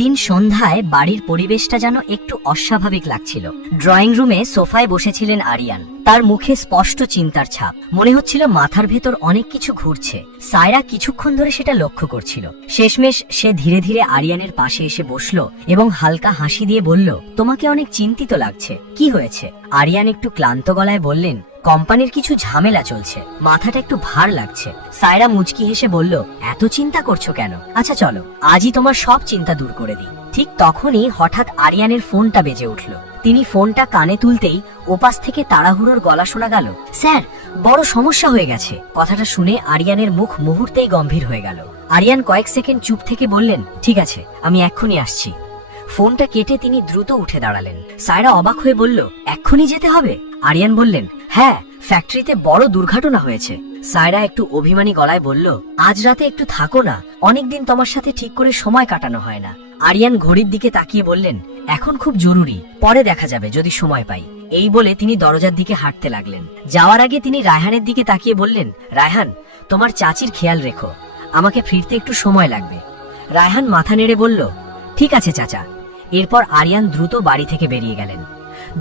দিন সন্ধ্যায় বাড়ির পরিবেশটা যেন একটু অস্বাভাবিক লাগছিল। ড্রয়িং রুমে সোফায় বসেছিলেন আরিয়ান। তার মুখে স্পষ্ট চিন্তার ছাপ। মনে হচ্ছিল মাথার ভেতর অনেক কিছু ঘুরছে। সায়রা কিছুক্ষণ ধরে সেটা লক্ষ্য করছিল। শেষমেশ সে ধীরে ধীরে আরিয়ানের পাশে এসে বসলো এবং হালকা হাসি দিয়ে বলল, তোমাকে অনেক চিন্তিত লাগছে, কি হয়েছে? আরিয়ান একটু ক্লান্ত গলায় বললেন, কোম্পানির কিছু ঝামেলা চলছে, মাথাটা একটু ভার লাগছে। সায়রা মুচকি হেসে বলল, এত চিন্তা করছো কেন? আচ্ছা চলো, আজই তোমার সব চিন্তা দূর করে দিই। ঠিক তখনই হঠাৎ আরিয়ানের ফোনটা বেজে উঠল। তিনি ফোনটা কানে তুলতেই ওপাশ থেকে তাড়াহুড়োর গলা শোনা গেল, স্যার, বড় সমস্যা হয়ে গেছে। কথাটা শুনে আরিয়ানের মুখ মুহূর্তেই গম্ভীর হয়ে গেল। আরিয়ান কয়েক সেকেন্ড চুপ থেকে বললেন, ঠিক আছে, আমি এক্ষুনি আসছি। ফোনটা কেটে তিনি দ্রুত উঠে দাঁড়ালেন। সায়রা অবাক হয়ে বলল, এক্ষুনি যেতে হবে? আরিয়ান বললেন, হ্যাঁ, ফ্যাক্টরিতে বড় দুর্ঘটনা হয়েছে। সায়রা একটু অভিমানী গলায় বলল, আজ রাতে একটু থাকো না, অনেকদিন তোমার সাথে ঠিক করে সময় কাটানো হয় না। আরিয়ান ঘড়ির দিকে তাকিয়ে বললেন, এখন খুব জরুরি, পরে দেখা যাবে যদি সময় পাই। এই বলে তিনি দরজার দিকে হাঁটতে লাগলেন। যাওয়ার আগে তিনি রায়হানের দিকে তাকিয়ে বললেন, রায়হান, তোমার চাচির খেয়াল রেখো, আমাকে ফিরতে একটু সময় লাগবে। রায়হান মাথা নেড়ে বলল, ঠিক আছে চাচা। এরপর আরিয়ান দ্রুত বাড়ি থেকে বেরিয়ে গেলেন।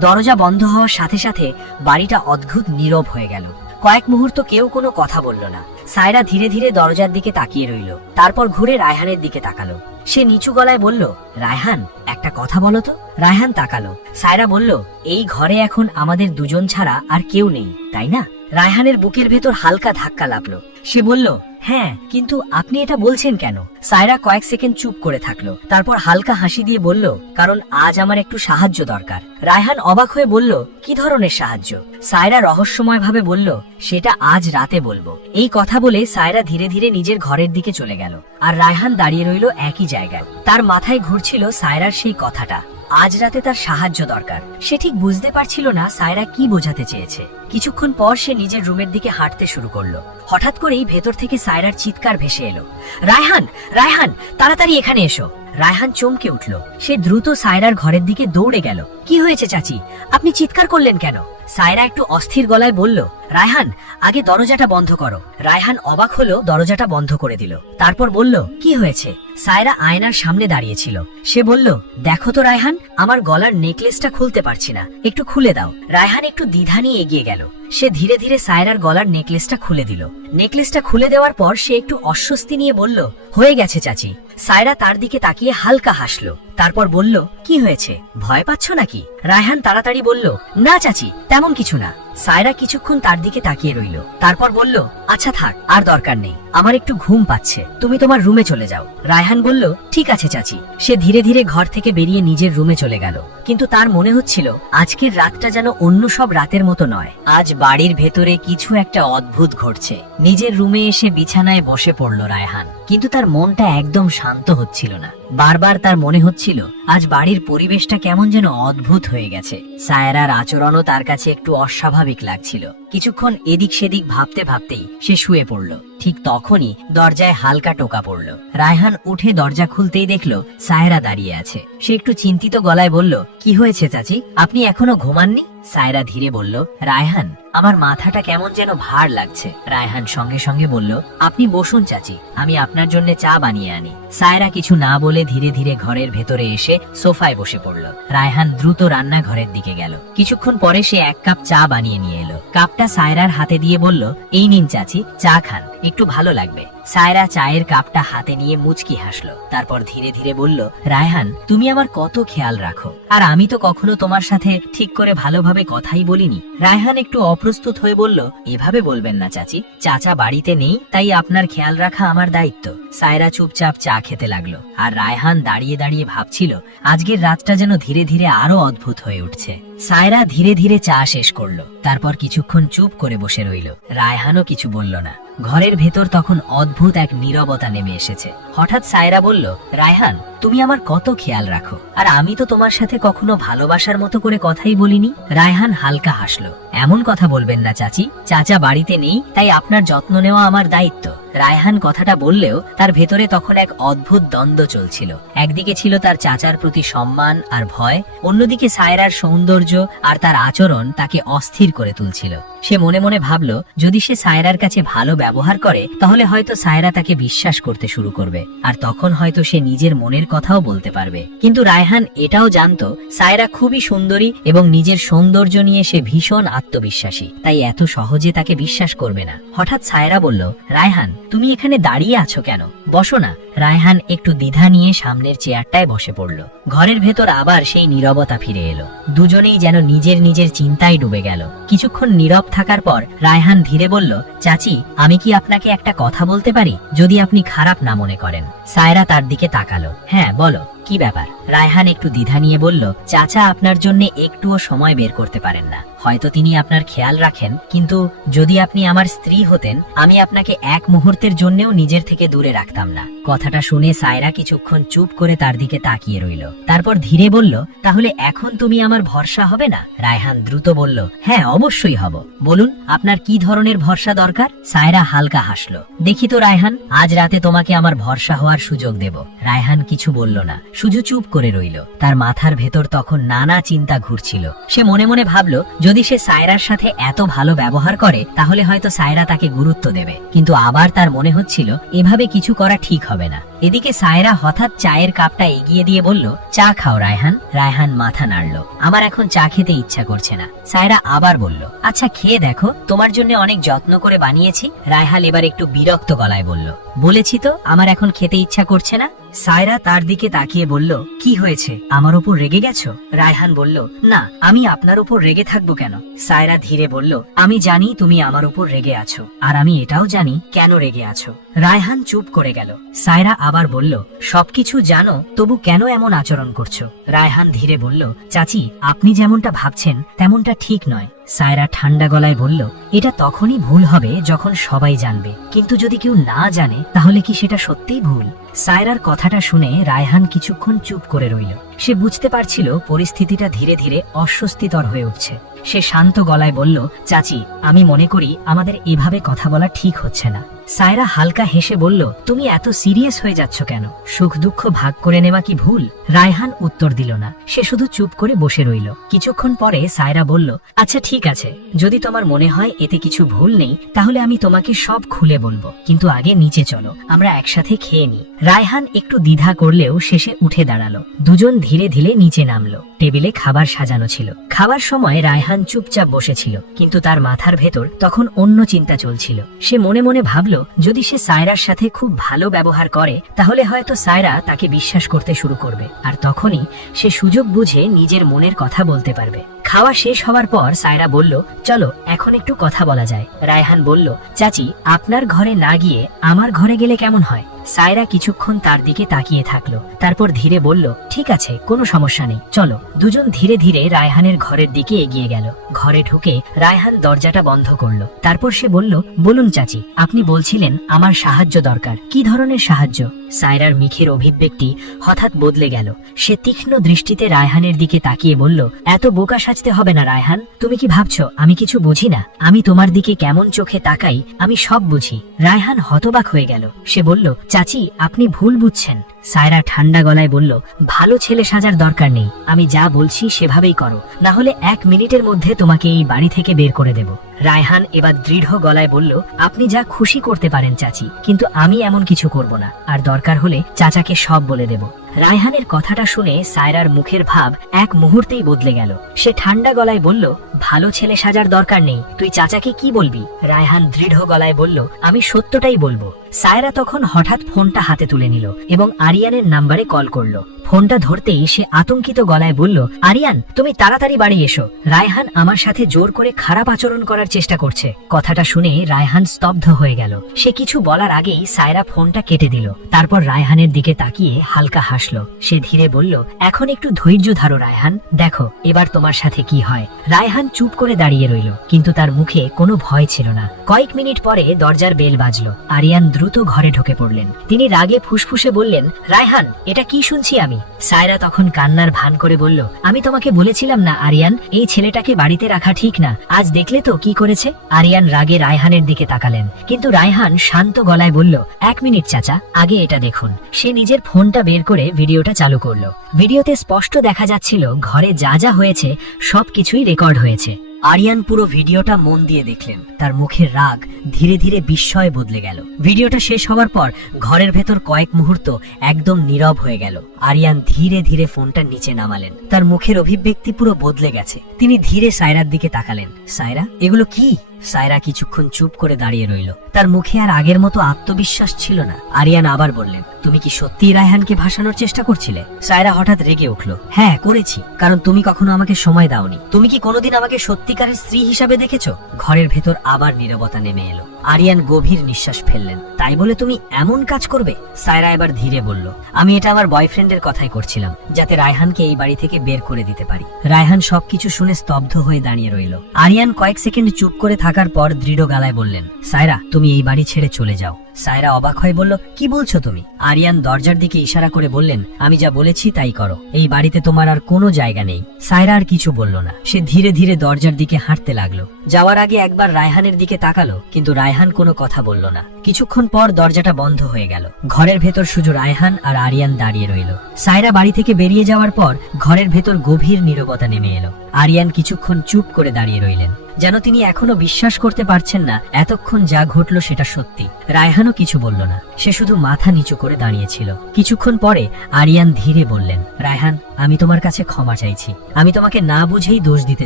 দরজা বন্ধ হওয়ার সাথে সাথে বাড়িটা অদ্ভুত নীরব হয়ে গেল। কয়েক মুহূর্ত কেউ কোনো কথা বলল না। সায়রা ধীরে ধীরে দরজার দিকে তাকিয়ে রইল। তারপর ঘুরে রায়হানের দিকে তাকালো। সে নিচু গলায় বলল, রায়হান, একটা কথা বলো তো। রায়হান তাকালো। সায়রা বলল, এই ঘরে এখন আমাদের দুজন ছাড়া আর কেউ নেই, তাই না? রায়হানের বুকের ভেতর হালকা ধাক্কা লাগলো। সে বলল, হ্যাঁ, কিন্তু আপনি এটা বলছেন কেন? সায়রা কয়েক সেকেন্ড চুপ করে থাকলো। তারপর হালকা হাসি দিয়ে বলল, কারণ আজ আমার একটু সাহায্য দরকার। রায়হান অবাক হয়ে বলল, কি ধরনের সাহায্য? সায়রা রহস্যময় ভাবে বলল, সেটা আজ রাতে বলবো। এই কথা বলে সায়রা ধীরে ধীরে নিজের ঘরের দিকে চলে গেল। আর রায়হান দাঁড়িয়ে রইল একই জায়গায়। তার মাথায় ঘুরছিল সায়রার সেই কথাটা, আজ রাতে তার সাহায্য দরকার। সে ঠিক বুঝতে পারছিল না সায়রা কি বোঝাতে চেয়েছে। কিছুক্ষণ পর সে নিজের রুমের দিকে হাঁটতে শুরু করলো। হঠাৎ করেই ভেতর থেকে সায়রার চিৎকার ভেসে এলো, রায়হান, রায়হান, তাড়াতাড়ি এখানে এসো। রায়হান চমকে উঠল। সে দ্রুত সায়রার ঘরের দিকে দৌড়ে গেল। কি হয়েছে চাচি, আপনি চিৎকার করলেন কেন? সায়রা একটু অস্থির গলায় বলল, রায়হান, আগে দরজাটা বন্ধ করো। রায়হান অবাক হলো, দরজাটা বন্ধ করে দিল। তারপর বলল, কি হয়েছে? সায়রা আয়নার সামনে দাঁড়িয়েছিল। সে বলল, দেখো তো রায়হান, আমার গলার নেকলেসটা খুলতে পারছি না, একটু খুলে দাও। রায়হান একটু দ্বিধা নিয়ে এগিয়ে গেল। সে ধীরে ধীরে সায়রার গলার নেকলেসটা খুলে দিল। নেকলেসটা খুলে দেওয়ার পর সে একটু অস্বস্তি নিয়ে বলল, হয়ে গেছে চাচি। সায়রা তার দিকে তাকিয়ে হালকা হাসলো। তারপর বলল, কি হয়েছে, ভয় পাচ্ছ নাকি? রায়হান তাড়াতাড়ি বলল, না চাচি, তেমন কিছু না। সায়রা কিছুক্ষণ তার দিকে তাকিয়ে রইল। তারপর বলল, আচ্ছা থাক, আর দরকার নেই, আমার একটু ঘুম পাচ্ছে, তুমি তোমার রুমে চলে যাও। রায়হান বলল, ঠিক আছে চাচি। সে ধীরে ধীরে ঘর থেকে বেরিয়ে নিজের রুমে চলে গেল। কিন্তু তার মনে হচ্ছিল আজকের রাতটা যেন অন্য সব রাতের মতো নয়। আজ বাড়ির ভেতরে কিছু একটা অদ্ভুত ঘটছে। নিজের রুমে এসে বিছানায় বসে পড়ল রায়হান। কিন্তু তার মনটা একদম শান্ত হচ্ছিল না। বারবার তার মনে হচ্ছিল আজ বাড়ির পরিবেশটা কেমন যেন অদ্ভুত হয়ে গেছে। সায়রার আচরণও তার কাছে একটু অস্বাভাবিক লাগছিল। কিছুক্ষণ এদিক সেদিক ভাবতে ভাবতেই সে শুয়ে পড়ল। ঠিক তখনই দরজায় হালকা টোকা পড়ল। রায়হান উঠে দরজা খুলতেই দেখল সায়রা দাঁড়িয়ে আছে। সে একটু চিন্তিত গলায় বলল, কি হয়েছে চাচি, আপনি এখনো ঘুমাননি? সায়রা ধীরে বলল, রায়হান, আমার মাথাটা কেমন যেন ভার লাগছে। রায়হান সঙ্গে সঙ্গে বলল, আপনি বসুন চাচি, আমি আপনার জন্য চা বানিয়ে আনি। সায়রা কিছু না বলে ধীরে ধীরে ঘরের ভেতরে এসে সোফায় বসে পড়ল। রায়হান দ্রুত রান্নাঘরের দিকে গেল। কিছুক্ষণ পরে সে এক কাপ চা বানিয়ে নিয়ে এলো। কাপটা সায়রার হাতে দিয়ে বলল, এই নিন চাচি, চা খান, একটু ভালো লাগবে। সায়রা চায়ের কাপটা হাতে নিয়ে মুচকি হাসলো। তারপর ধীরে ধীরে বলল, রায়হান, তুমি আমার কত খেয়াল রাখো, আর আমি তো কখনো তোমার সাথে ঠিক করে ভালোভাবে কথাই বলিনি। রায়হান একটু অপ্রস্তুত হয়ে বলল, এভাবে বলবেন না চাচি, চাচা বাড়িতে নেই, তাই আপনার খেয়াল রাখা আমার দায়িত্ব। সায়রা চুপচাপ চা খেতে লাগলো। আর রায়হান দাঁড়িয়ে দাঁড়িয়ে ভাবছিল আজকের রাতটা যেন ধীরে ধীরে আরো অদ্ভুত হয়ে উঠছে। সায়রা ধীরে ধীরে চা শেষ করলো। তারপর কিছুক্ষণ চুপ করে বসে রইল। রায়হানও কিছু বলল না। ঘরের ভেতর তখন অদ্ভুত এক নীরবতা নেমে এসেছে। হঠাৎ সায়রা বলল, রায়হান, তুমি আমার কত খেয়াল রাখো, আর আমি তো তোমার সাথে কখনো ভালোবাসার মতো করে কথাই বলিনি। রায়হান হালকা হাসলো। এমন কথা বলবেন না চাচি, চাচা বাড়িতে নেই, তাই আপনার যত্ন নেওয়া আমার দায়িত্ব। রায়হান কথাটা বললেও তার ভেতরে তখন এক অদ্ভুত দ্বন্দ্ব চলছিল। একদিকে ছিল তার চাচার প্রতি সম্মান আর ভয়, অন্যদিকে সায়রার সৌন্দর্য আর তার আচরণ তাকে অস্থির করে তুলছিল। সে মনে মনে ভাবল, যদি সে সায়রার কাছে ভালো ব্যবহার করে তাহলে হয়তো সায়রা তাকে বিশ্বাস করতে শুরু করবে, আর তখন হয়তো সে নিজের মনের কথাও বলতে পারবে। কিন্তু রায়হান এটাও জানতো সায়রা খুবই সুন্দরী এবং নিজের সৌন্দর্য নিয়ে সে ভীষণ আত্মবিশ্বাসী, তাই এত সহজে তাকে বিশ্বাস করবে না। হঠাৎ সায়রা বলল, রায়হান তুমি এখানে দাঁড়িয়ে আছো কেন, বসো না। রায়হান একটু দ্বিধা নিয়ে সামনের চেয়ারটায় বসে পড়ল। ঘরের ভেতর আবার সেই নীরবতা ফিরে এলো। দুজনেই যেন নিজের নিজের চিন্তায় ডুবে গেল। কিছুক্ষণ নীরব থাকার পর রায়হান ধীরে বলল, চাচি আমি কি আপনাকে একটা কথা বলতে পারি, যদি আপনি খারাপ না মনে করেন। সায়রা তার দিকে তাকালো। হ্যাঁ বলো, কি ব্যাপার? রায়হান একটু দ্বিধা নিয়ে বলল, চাচা আপনার জন্য একটুও সময় বের করতে পারেন না। হয়তো তিনি আপনার খেয়াল রাখেন, কিন্তু যদি আপনি আমার স্ত্রী হতেন আমি আপনাকে এক মুহূর্তের জন্যও নিজের থেকে দূরে রাখতাম না। কথাটা শুনে সায়রা কিছুক্ষণ চুপ করে তার দিকে তাকিয়ে রইল। তারপর ধীরে বলল, তাহলে এখন তুমি আমার ভরসা হবে না? রায়হান দ্রুত বলল, হ্যাঁ অবশ্যই হব। বলুন আপনার কি ধরনের ভরসা দরকার? সায়রা হালকা হাসলো। দেখি তো রায়হান, আজ রাতে তোমাকে আমার ভরসা হওয়ার সুযোগ দেব। রায়হান কিছু বলল না, শুধু চুপ করে রইল। তার মাথার ভেতর তখন নানা চিন্তা ঘুরছিল। সে মনে মনে ভাবল, যদি সে সায়রার সাথে এত ভালো ব্যবহার করে তাহলে হয়তো সায়রা তাকে গুরুত্ব দেবে, কিন্তু আবার তার মনে হচ্ছিল এভাবে কিছু করা ঠিক হবে না। এদিকে সায়রা হঠাৎ চায়ের কাপটা এগিয়ে দিয়ে বলল, চা খাও রায়হান। রায়হান মাথা নাড়ল, আমার এখন চা খেতে ইচ্ছা করছে না। সায়রা আবার বলল, আচ্ছা খেয়ে দেখো, তোমার জন্য অনেক যত্ন করে বানিয়েছি। রায়হান এবার একটু বিরক্ত গলায় বলল, বলেছি তো আমার এখন খেতে ইচ্ছা করছে না। সায়রা তার দিকে তাকিয়ে বলল, কি হয়েছে, আমার উপর রেগে গেছো? রায়হান বলল, না আমি আপনার উপর রেগে থাকবো কেন? সায়রা ধীরে বলল, আমি জানি তুমি আমার উপর রেগে আছো, আর আমি এটাও জানি কেন রেগে আছো। রায়হান চুপ করে গেল। সায়রা আবার বলল, সবকিছু জানো তবু কেন এমন আচরণ করছো? রায়হান ধীরে বলল, চাচি আপনি যেমনটা ভাবছেন তেমনটা ঠিক নয়। সায়রা ঠান্ডা গলায় বলল, এটা তখনই ভুল হবে যখন সবাই জানবে, কিন্তু যদি কেউ না জানে তাহলে কি সেটা সত্যিই ভুল? সায়রার কথাটা শুনে রায়হান কিছুক্ষণ চুপ করে রইল। সে বুঝতে পারছিল পরিস্থিতিটা ধীরে ধীরে অস্বস্তিকর হয়ে উঠছে। সে শান্ত গলায় বলল, চাচি আমি মনে করি আমাদের এভাবে কথা বলা ঠিক হচ্ছে না। সায়রা হালকা হেসে বলল, তুমি এত সিরিয়াস হয়ে যাচ্ছ কেন? সুখ দুঃখ ভাগ করে নেওয়া কি ভুল? রায়হান উত্তর দিল না, সে শুধু চুপ করে বসে রইল। কিছুক্ষণ পরে সায়রা বলল, আচ্ছা ঠিক আছে, যদি তোমার মনে হয় এতে কিছু ভুল নেই তাহলে আমি তোমাকে সব খুলে বলবো, কিন্তু আগে নিচে চলো, আমরা একসাথে খেয়ে নিই। রায়হান একটু দ্বিধা করলেও শেষে উঠে দাঁড়ালো। দুজন ধীরে ধীরে নিচে নামলো। টেবিলে খাবার সাজানো ছিল। খাবার সময় রায়হান চুপচাপ বসেছিল, কিন্তু তার মাথার ভেতর তখন অন্য চিন্তা চলছিল। সে মনে মনে ভাবল, যদি সে সায়রার সাথে খুব ভালো ব্যবহার করে তাহলে হয়তো সায়রা তাকে বিশ্বাস করতে শুরু করবে, আর তখনই সে সুযোগ বুঝে নিজের মনের কথা বলতে পারবে। খাওয়া শেষ হওয়ার পর সায়রা বলল, চলো এখন একটু কথা বলা যায়। রায়হান বলল, চাচি আপনার ঘরে না গিয়ে আমার ঘরে গেলে কেমন হয়? সায়রা কিছুক্ষণ তার দিকে তাকিয়ে থাকলো, তারপর ধীরে বলল, ঠিক আছে কোনো সমস্যা নেই, চলো। দুজন ধীরে ধীরে রায়হানের ঘরের দিকে এগিয়ে গেল। ঘরে ঢুকে রায়হান দরজাটা বন্ধ করলো। তারপর সে বলল, বলুন চাচি, আপনি বলছিলেন আমার সাহায্য দরকার, কি ধরনের সাহায্য? সায়রার মুখের অভিব্যক্তি হঠাৎ বদলে গেল। সে তীক্ষ্ণ দৃষ্টিতে রায়হানের দিকে তাকিয়ে বলল, এত বোকা সাজতে হবে না রায়হান, তুমি কি ভাবছো আমি কিছু বুঝি না? আমি তোমার দিকে কেমন চোখে তাকাই আমি সব বুঝি। রায়হান হতবাক হয়ে গেল। সে বলল, চাচি আপনি ভুল বুঝছেন। সায়রা ঠান্ডা গলায় বলল, ভালো ছেলে সাজার দরকার নেই, আমি যা বলছি সেভাবেই করো, না হলে 1 মিনিটের মধ্যে তোমাকে এই বাড়ি থেকে বের করে দেব। রায়হান এবার দৃঢ় গলায় বলল, আপনি যা খুশি করতে পারেন চাচি, কিন্তু আমি এমন কিছু করব না, আর দরকার হলে চাচাকে সব বলে দেব। রায়হানের কথাটা শুনে সায়রার মুখের ভাব এক মুহূর্তেই বদলে গেল। সে ঠান্ডা গলায় বলল, ভালো ছেলে সাজার দরকার নেই, তুই চাচাকে কি বলবি? রায়হান দৃঢ় গলায় বলল, আমি সত্যটাই বলবো। সায়রা তখন হঠাৎ ফোনটা হাতে তুলে নিল এবং আরিয়ানের নাম্বারে কল করলো। ফোনটা ধরতেই সে আতঙ্কিত গলায় বলল, আরিয়ান তুমি তাড়াতাড়ি বাড়ি এসো, রায়হান আমার সাথে জোর করে খারাপ আচরণ করার চেষ্টা করছে। কথাটা শুনে রায়হান স্তব্ধ হয়ে গেল। সে কিছু বলার আগেই সায়রা ফোনটা কেটে দিল। তারপর রায়হানের দিকে তাকিয়ে হালকা হাসলো। সে ধীরে বলল, এখন একটু ধৈর্য ধরো রায়হান, দেখো এবার তোমার সাথে কি হয়। রায়হান চুপ করে দাঁড়িয়ে রইল, কিন্তু তার মুখে কোনো ভয় ছিল না। কয়েক মিনিট পরে দরজার বেল বাজলো। আরিয়ান দ্রুত ঘরে ঢুকে পড়লেন। তিনি রাগে ফুসফুসে বললেন, রায়হান এটা কি শুনছি আমি? সায়রা তখন কান্নার ভান করে বলল, আমি তোমাকে বলেছিলাম না আরিয়ান, এই ছেলেটাকে বাড়িতে রাখা ঠিক না, আজ দেখলে তো কি করেছে। আরিয়ান রাগে রায়হানের দিকে তাকালেন, কিন্তু রায়হান শান্ত গলায় বলল, 1 মিনিট চাচা, আগে এটা দেখুন। সে নিজের ফোনটা বের করে ভিডিওটা চালু করলো। ভিডিওতে স্পষ্ট দেখা যাচ্ছিল ঘরে যা যা হয়েছে সবকিছুই রেকর্ড হয়েছে। আরিয়ান পুরো ভিডিওটা মন দিয়ে দেখলেন। তার মুখের রাগ ধীরে ধীরে বিস্ময়ে বদলে গেল। ভিডিওটা শেষ হওয়ার পর ঘরের ভেতর কয়েক মুহূর্ত একদম নীরব হয়ে গেল। আরিয়ান ধীরে ধীরে ফোনটা নিচে নামালেন। তার মুখের অভিব্যক্তি পুরো বদলে গেছে। তিনি ধীরে সায়রার দিকে তাকালেন। সায়রা, এগুলো কি? সায়রা কিছুক্ষণ চুপ করে দাঁড়িয়ে রইল। তার মুখে আর আগের মতো আত্মবিশ্বাস ছিল না। আরিয়ান আবার বললেন, তুমি কি সত্যিই রায়হানকে ভাসানোর চেষ্টা করছিলে? সায়রা হঠাৎ রেগে উঠল। হ্যাঁ, করেছি, কারণ তুমি কখনো আমাকে সময় দাওনি। তুমি কি কোনোদিন আমাকে সত্যিকারের স্ত্রী হিসাবে দেখেছো? ঘরের ভেতর আবার নীরবতা নেমে এলো। আরিয়ান গভীর নিঃশ্বাস ফেললেন। তাই বলে তুমি এমন কাজ করবে? সায়রা এবার ধীরে বলল, আমি এটা আমার বয়ফ্রেন্ডের কথাই করছিলাম, যাতে রায়হানকে এই বাড়ি থেকে বের করে দিতে পারি। রায়হান সবকিছু শুনে স্তব্ধ হয়ে দাঁড়িয়ে রইল। আরিয়ান কয়েক সেকেন্ড চুপ করে থাকার পর দৃঢ় গলায় বললেন, সায়রা, তুমি এই বাড়ি ছেড়ে চলে যাও। সায়রা অবাক হয়ে বলল, কি বলছো তুমি? আরিয়ান দরজার দিকে ইশারা করে বললেন, আমি যা বলেছি তাই করো। এই বাড়িতে তোমার আর কোনো জায়গা নেই। সায়রা আর কিছু বলল না। সে ধীরে ধীরে দরজার দিকে হাঁটতে লাগলো। যাওয়ার আগে একবার রায়হানের দিকে তাকালো, কিন্তু রায়হান কোনো কথা বলল না। কিছুক্ষণ পর দরজাটা বন্ধ হয়ে গেল। ঘরের ভেতর শুধু রায়হান আর আরিয়ান দাঁড়িয়ে রইল। সায়রা বাড়ি থেকে বেরিয়ে যাওয়ার পর ঘরের ভেতর গভীর নীরবতা নেমে এলো। আরিয়ান কিছুক্ষণ চুপ করে দাঁড়িয়ে রইলেন, যেন তিনি এখনো বিশ্বাস করতে পারছেন না এতক্ষণ যা ঘটলো সেটা সত্যি। রায়হানও কিছু বলল না। সে শুধু মাথা নিচু করে দাঁড়িয়েছিল। কিছুক্ষণ পরে আরিয়ান ধীরে বললেন, রায়হান, আমি তোমার কাছে ক্ষমা চাইছি। আমি তোমাকে না বুঝেই দোষ দিতে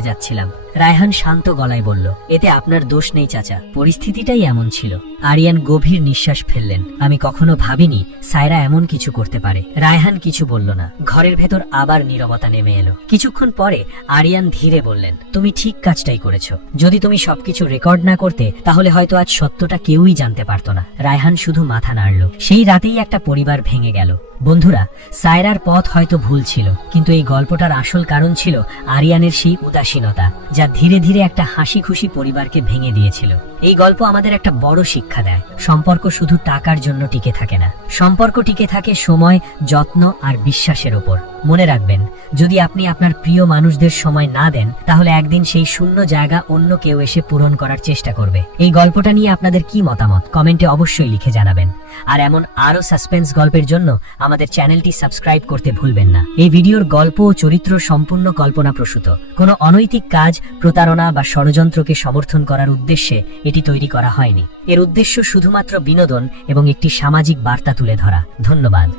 যাচ্ছিলাম। রায়হান শান্ত গলায় বলল, এতে আপনার দোষ নেই চাচা, পরিস্থিতিটাই এমন ছিল। আরিয়ান গভীর নিঃশ্বাস ফেললেন। আমি কখনো ভাবিনি সায়রা এমন কিছু করতে পারে। রায়হান কিছু বলল না। ঘরের ভেতর আবার নীরবতা নেমে এলো। কিছুক্ষণ পরে আরিয়ান ধীরে বললেন, তুমি ঠিক কাজটাই করেছো। যদি তুমি সবকিছু রেকর্ড না করতে, তাহলে হয়তো আজ সত্যটা কেউই জানতে পারতো না। রায়হান শুধু মাথা নাড়ল। সেই রাতেই একটা পরিবার ভেঙে গেল। বন্ধুরা, সায়রার পথ হয়তো ভুল ছিল, কিন্তু এই গল্পটার আসল কারণ ছিল আরিয়ানের সেই উদাসীনতা, যা ধীরে ধীরে একটা হাসি খুশি পরিবারকে ভেঙে দিয়েছিল। এই গল্প আমাদের একটা বড় শিক্ষা দেয়। সম্পর্ক শুধু টাকার জন্য টিকে থাকে না। সম্পর্ক টিকে থাকে সময়, যত্ন আর বিশ্বাসের ওপর। মনে রাখবেন, যদি আপনি আপনার প্রিয় মানুষদের সময় না দেন, তাহলে একদিন সেই শূন্য জায়গা অন্য কেউ এসে পূরণ করার চেষ্টা করবে। এই গল্পটা নিয়ে আপনাদের কি মতামত কমেন্টে অবশ্যই লিখে জানাবেন। আর এমন আরো সাসপেন্স গল্পের জন্য আমাদের চ্যানেলটি সাবস্ক্রাইব করতে ভুলবেন না। এই ভিডিওর গল্প ও চরিত্র সম্পূর্ণ কল্পনাপ্রসূত। কোনো অনৈতিক কাজ, প্রতারণা বা ষড়যন্ত্রকে সমর্থন করার উদ্দেশ্যে এটি তৈরি করা হয়নি। এর উদ্দেশ্য শুধুমাত্র বিনোদন এবং একটি সামাজিক বার্তা তুলে ধরা। ধন্যবাদ।